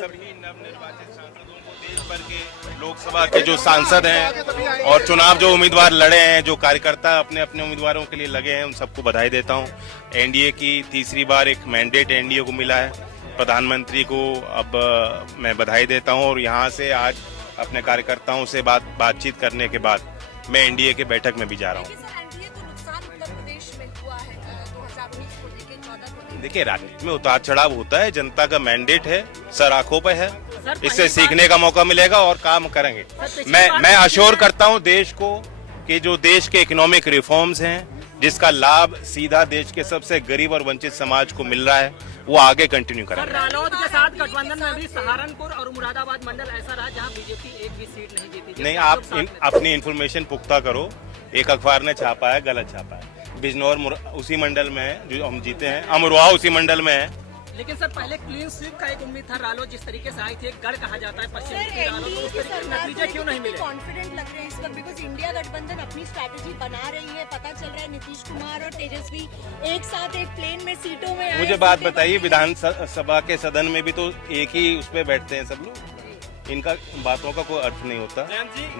सभी नवनिर्वाचित सांसदों को देश भर के लोकसभा के जो सांसद हैं और चुनाव जो उम्मीदवार लड़े हैं, जो कार्यकर्ता अपने अपने उम्मीदवारों के लिए लगे हैं, उन सबको बधाई देता हूं। एनडीए की तीसरी बार एक मैंडेट एनडीए को मिला है। प्रधानमंत्री को अब मैं बधाई देता हूं और यहां से आज अपने कार्यकर्ताओं से बातचीत करने के बाद मैं एनडीए के बैठक में भी जा रहा हूं। देखिए, राजनीति में उतार चढ़ाव होता है, जनता का मैंडेट है, सर आंखों पे है, इससे सीखने का मौका मिलेगा और काम करेंगे। मैं अश्योर करता हूं देश को कि जो देश के इकोनॉमिक रिफॉर्म्स हैं, जिसका लाभ सीधा देश के सबसे गरीब और वंचित समाज को मिल रहा है, वो आगे कंटिन्यू करेंगे। रालोद के साथ गठबंधन में भी सहारनपुर और मुरादाबाद मंडल ऐसा रहा जहां बीजेपी एक भी सीट नहीं जीती। नहीं, आप अपनी इन्फॉर्मेशन पुख्ता करो। एक अखबार ने छापा है, गलत छापा है। बिजनौर उसी मंडल में है जो हम जीते हैं, अमरोहा उसी मंडल में है। लेकिन सर, पहले क्लीन स्वीप का एक उम्मीद था। रालोद जिस तरीके से आई थी, एक गढ़ कहा जाता है पश्चिम की रालोद, तो उस तरीके के नतीजे क्यों नहीं मिले? कॉन्फिडेंट लग रहे हैं इस वक्त, बिकॉज इंडिया गठबंधन अपनी स्ट्रैटेजी बना रही है। पता चल रहा है नीतीश कुमार और तेजस्वी एक साथ एक प्लेन में सीटों में। मुझे बात बताइए, विधानसभा के सदन में भी तो एक ही उस पे बैठते हैं सब लोग। इनका बातों का कोई अर्थ नहीं होता।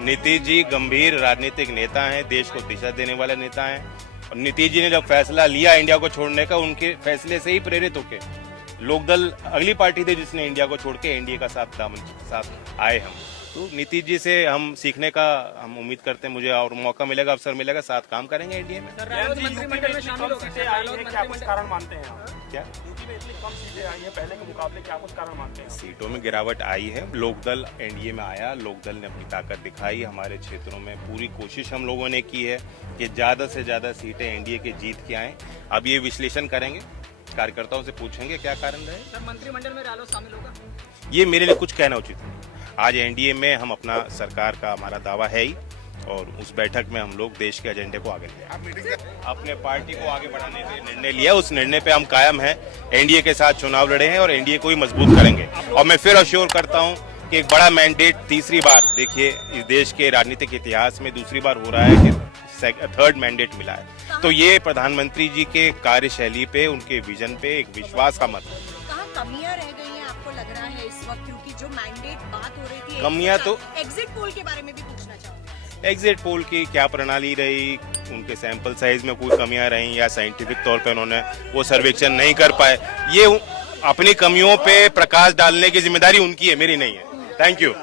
नीतीश जी गंभीर राजनीतिक नेता हैं, देश को दिशा देने वाले नेता हैं। और नीतीश जी ने जब फैसला लिया इंडिया को छोड़ने का, उनके फैसले से ही प्रेरित होके लोकदल अगली पार्टी थी जिसने इंडिया को छोड़ के एनडीए का साथ आए हम। तो नीतीश जी से हम सीखने का हम उम्मीद करते हैं। मुझे और मौका मिलेगा, अवसर मिलेगा, साथ काम करेंगे एनडीए में। मंत्रिमंडल में शामिल हो गए, क्या कुछ कारण मानते हैं आप? क्या यूपी में इतनी कम सीटें आई हैं पहले के मुकाबले, क्या कुछ कारण मानते हैं? सीटों में गिरावट आई है। लोकदल एनडीए में आया, लोकदल ने अपनी ताकत दिखाई। हमारे क्षेत्रों में पूरी कोशिश हम लोगों ने की है कि ज्यादा से ज्यादा सीटें एनडीए के जीत के आए। अब ये विश्लेषण करेंगे, कार्यकर्ताओं से पूछेंगे क्या कारण रहे। सर, मंत्रिमंडल में रालोद शामिल होगा? ये मेरे लिए कुछ कहना उचित नहीं। आज एनडीए में हम अपना सरकार का हमारा दावा है ही, और उस बैठक में हम लोग देश के एजेंडे को आगे ले अपने पार्टी को आगे बढ़ाने का निर्णय लिया। उस निर्णय पे हम कायम हैं। एनडीए के साथ चुनाव लड़े हैं और एनडीए को ही मजबूत करेंगे। और मैं फिर अश्योर करता हूं कि एक बड़ा मैंडेट तीसरी बार, देखिए इस देश के राजनीतिक इतिहास में दूसरी बार हो रहा है कि थर्ड मैंडेट मिला है। तो ये प्रधानमंत्री जी के कार्यशैली पे, उनके विजन पे एक विश्वास का मत है। कहाँ कमियां रह गई हैं आपको लग रहा है इस वक्त, क्योंकि जो मैंडेट बात हो रही थी, कमियां तो एग्जिट पोल के बारे में भी पूछना चाहूंगा। एग्जिट पोल की क्या प्रणाली रही, उनके सैंपल साइज में कोई कमियां रही, या साइंटिफिक तौर पे उन्होंने वो सर्वेक्षण नहीं कर पाए, ये अपनी कमियों पे प्रकाश डालने की जिम्मेदारी उनकी है, मेरी नहीं है। Thank you.